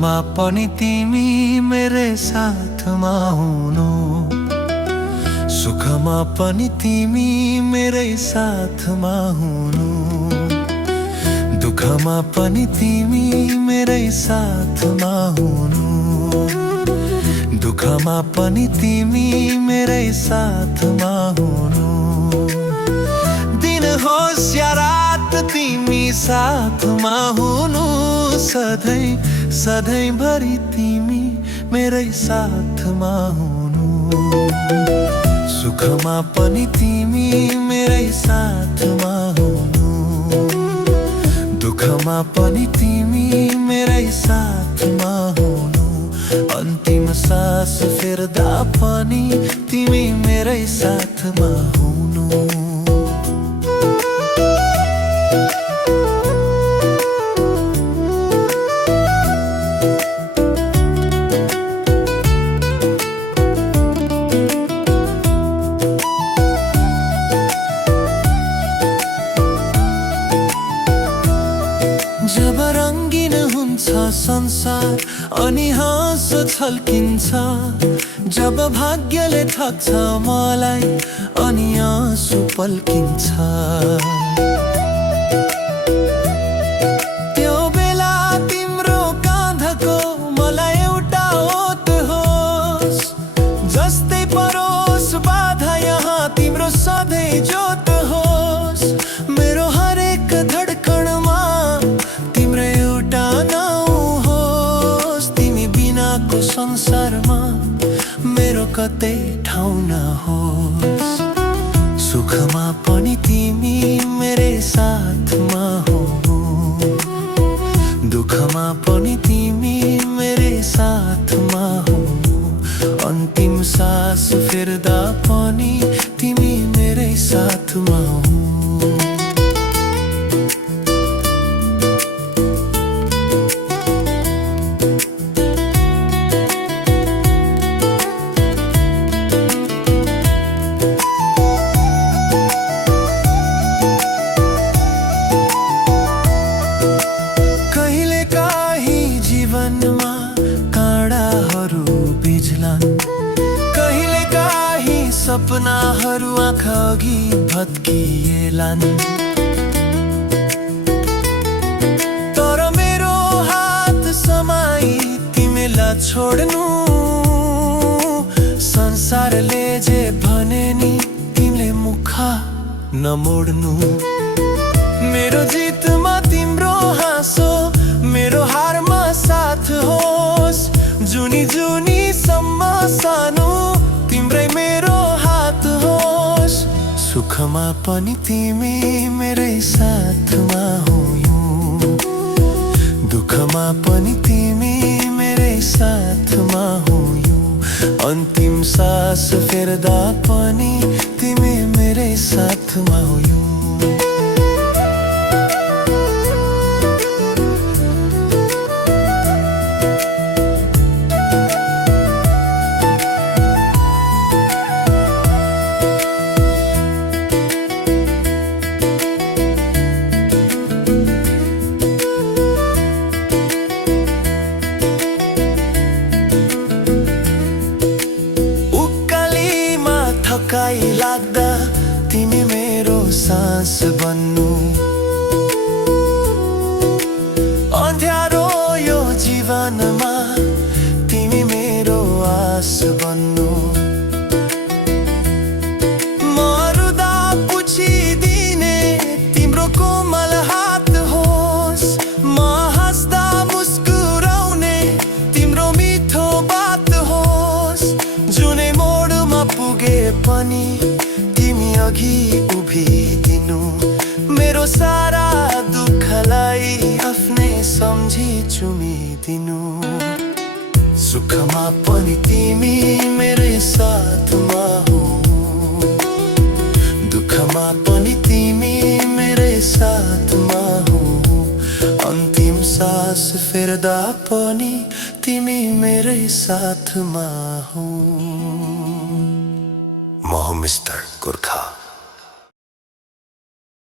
दुःखमा पनि तिमी मेरै साथमा हुनु, सुखमा पनि तिमी मेरै साथमा हुनु, दुःखमा पनि तिमी मेरै साथमा हुनु, दुःखमा पनि तिमी मेरै साथमा हुनु। दिन होस् या रात तिमी साथमा हुनु, सधैँ सधैँभरि तिमी मेरै साथमा हुनु, सुखमा पनि तिमी मेरै साथमा हुनु, दुःखमा पनि तिमी मेरै साथमा हुनु, अन्तिम सास फेर्दा पनि तिमी मेरै साथमा हुनु। जब रङ्गिन हुन्छ संसार अनि हाँस छल्किन्छ, जब भाग्यले ठग्छ मलाई अनि आँसु पल्किन्छ, त्यो बेला तिम्रो काँधको मलाई एउटा ओत होस्, जस्तै परोस् बाधा यहाँ तिम्रो सधैँ जोत होस्, मेरो हरेक धडकनमा तिम्रो एउटा नाउँ होस्, तिमी बिनाको संसारमा मेरो कतै ठाउँ नहोस्, सुखमा पनि तिमी मेरै साथमा हो, दुःखमा पनि तिमी मेरै साथमा हो, अन्तिम सास फेर्दा पनि तिमी मेरै साथमा हो। जीवनमा काँडाहरू बिज्लान्, कहिले काहीँ सपनाहरू आँखा अघि भत्किएलान्, तर मेरो हात समाई तिमीलाई छोड्नु, संसारले जे भने नि तिमीले मुख नमोड्नु, मेरो जितमा तिम्रो हाँसो मेरो हारमा साथ होस्, जुनी जुनी सम्म सानो तिम्रै मेरो हात होस्, सुखमा पनि तिमी मेरै साथमा हो, दुःखमा पनि तिमी मेरै साथमा हो, अन्तिम सास फेर्दा पनि तिमी मेरै साथमा हो। थकाइ लाग्दा तिमी मेरो सास बन्नु, अँध्यारो यो जीवनमा तिमी मेरो आस बन्नु, मरुदा पुछिदिने तिम्रो कोमल हात होस्, म हाँस्दा मुस्कुराउने तिम्रो मिठो बात होस्, जुनै मोडमा पुगे पनि तिमी अघि उभिदिनु, मेरो सारा दुःखलाई आफ्नै सम्झी चुमिदिनु, सुखमा पनि तिमी मेरै साथमा हो, दुःखमा पनि तिमी मेरै साथमा हो, अन्तिम सास फेर्दा पनि तिमी मेरै साथमा हो। म मिस्टर गोर्खा।